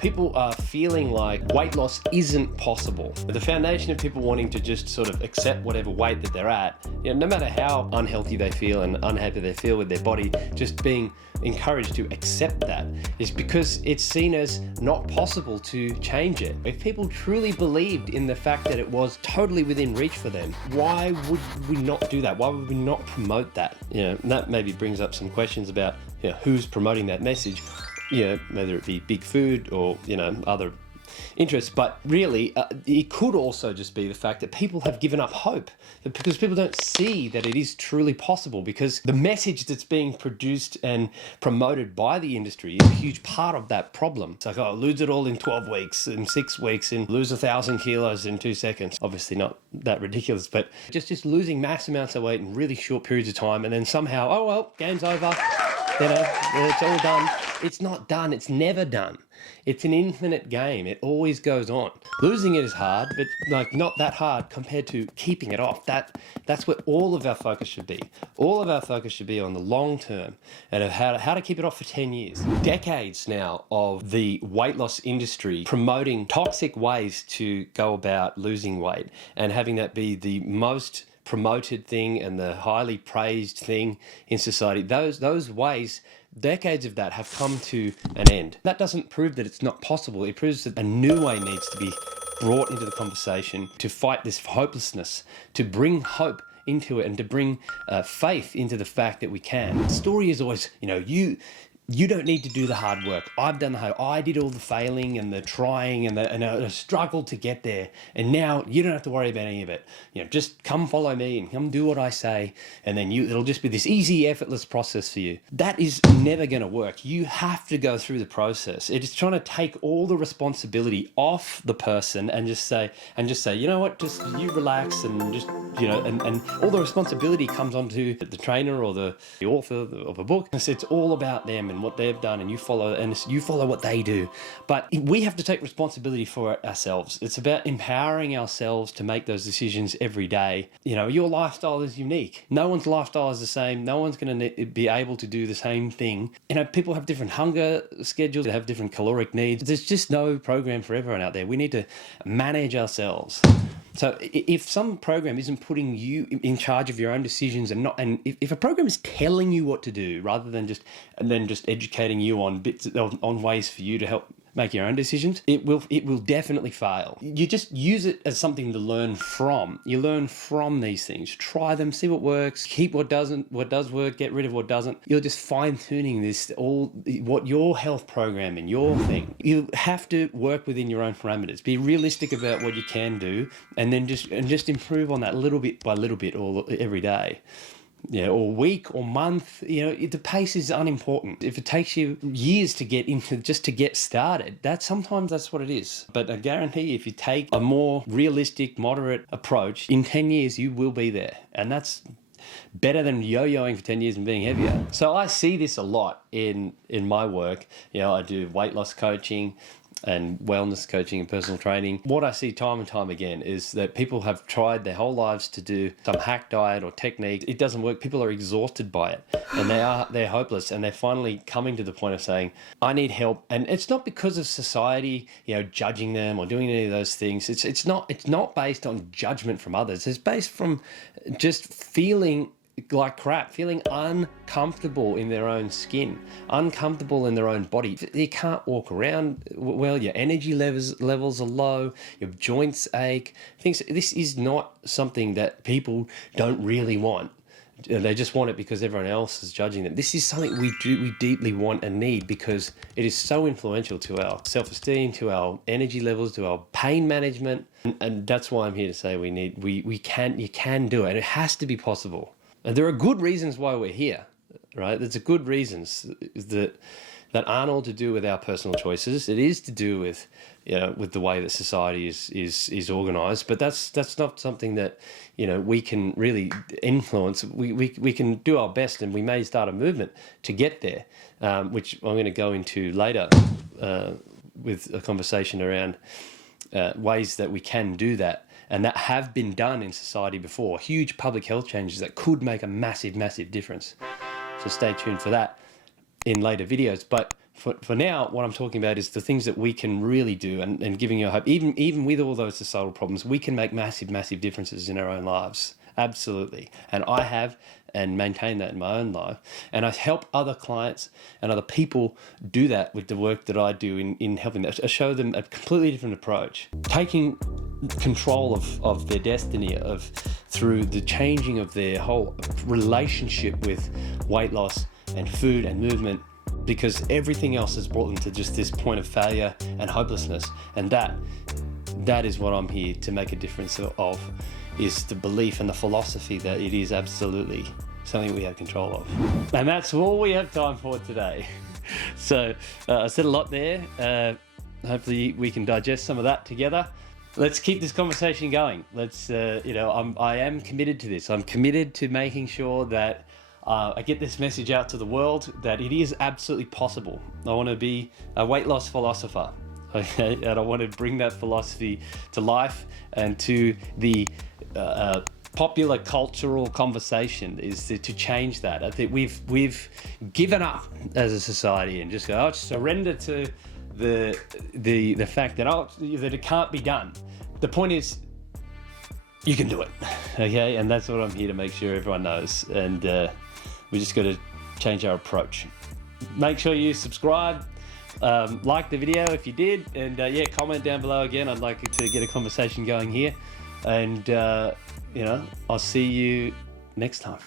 people are feeling like weight loss isn't possible. The foundation of people wanting to just sort of accept whatever weight that they're at, no matter how unhealthy they feel and unhappy they feel with their body, just being encouraged to accept that is because it's seen as not possible to change it. If people truly believed in the fact that it was totally within reach for them, why would we not do that? Why would we not promote that? That maybe brings up some questions about who's promoting that message, whether it be big food or other interests. But really it could also just be the fact that people have given up hope, because people don't see that it is truly possible, because the message that's being produced and promoted by the industry is a huge part of that problem. It's like, oh, lose it all in 12 weeks, in 6 weeks, and lose 1,000 kilos in 2 seconds. Obviously not that ridiculous, but just losing mass amounts of weight in really short periods of time, and then somehow, oh well, game's over, it's all done. It's not done. It's never done. It's an infinite game. It always goes on. Losing it is hard, but not that hard compared to keeping it off. That's where all of our focus should be. All of our focus should be on the long term and of how to keep it off for 10 years. Decades now of the weight loss industry promoting toxic ways to go about losing weight and having that be the most promoted thing and the highly praised thing in society. Those ways, decades of that have come to an end. That doesn't prove that it's not possible. It proves that a new way needs to be brought into the conversation to fight this hopelessness, to bring hope into it and to bring faith into the fact that we can. The story is always, you don't need to do the hard work. I've done the hard. I did all the failing and the trying and the struggle to get there. And now you don't have to worry about any of it. Just come follow me and come do what I say. And then it'll just be this easy, effortless process for you. That is never going to work. You have to go through the process. It is trying to take all the responsibility off the person and just say, you know what, just you relax and just, and all the responsibility comes onto the trainer or the author of a book. It's all about them and what they've done, and you follow what they do. But we have to take responsibility for it ourselves. It's about empowering ourselves to make those decisions every day. Your lifestyle is unique. No one's lifestyle is the same. No one's going to be able to do the same thing. People have different hunger schedules, they have different caloric needs. There's just no program for everyone out there. We need to manage ourselves. So if some program isn't putting you in charge of your own decisions and if a program is telling you what to do rather than just educating you on on ways for you to help make your own decisions, it will definitely fail. You just use it as something to learn from. You learn from these things. Try them, see what works, keep what does work, get rid of what doesn't. You're just fine-tuning what your health program and your thing. You have to work within your own parameters. Be realistic about what you can do, and then just improve on that little bit by little bit every day. Or week or month, the pace is unimportant. If it takes you years to get started, sometimes that's what it is. But I guarantee if you take a more realistic, moderate approach, in 10 years you will be there. And that's better than yo-yoing for 10 years and being heavier. So I see this a lot in my work. I do weight loss coaching and wellness coaching and personal training. What I see time and time again is that people have tried their whole lives to do some hack diet or technique. It doesn't work. People are exhausted by it and they're hopeless, and they're finally coming to the point of saying, I need help. And it's not because of society, judging them or doing any of those things. It's not based on judgment from others. It's based from just feeling like crap, feeling uncomfortable in their own skin, uncomfortable in their own body. You can't walk around well, your energy levels are low, your joints ache. This is not something that people don't really want. They just want it because everyone else is judging them. This is something we deeply want and need, because it is so influential to our self-esteem, to our energy levels, to our pain management. And that's why I'm here to say you can do it. It has to be possible. And there are good reasons why we're here, right? There's good reasons that aren't all to do with our personal choices. It is to do with the way that society is organized. But that's not something that we can really influence. We can do our best, and we may start a movement to get there, which I'm going to go into later with a conversation around ways that we can do that. And that have been done in society before. Huge public health changes that could make a massive, massive difference. So stay tuned for that in later videos. But for now, what I'm talking about is the things that we can really do, and giving you hope. Even with all those societal problems, we can make massive differences in our own lives. Absolutely. And I have and maintain that in my own life. And I help other clients and other people do that with the work that I do in helping them. I show them a completely different approach. Taking control of their destiny through the changing of their whole relationship with weight loss and food and movement, because everything else has brought them to just this point of failure and hopelessness. And that is what I'm here to make a difference of, is the belief and the philosophy that it is absolutely something we have control of. And that's all we have time for today. So I said a lot there. Hopefully we can digest some of that together. Let's keep this conversation going. I am committed to this. I'm committed to making sure that I get this message out to the world that it is absolutely possible. I want to be a weight loss philosopher. Okay, and I want to bring that philosophy to life and to the popular cultural conversation, is to change that. I think we've given up as a society and just go, surrender to the fact that that it can't be done. The point is, you can do it, okay? And that's what I'm here to make sure everyone knows. And we just got to change our approach. Make sure you subscribe. Like the video if you did, and comment down below again. I'd like to get a conversation going here, and I'll see you next time.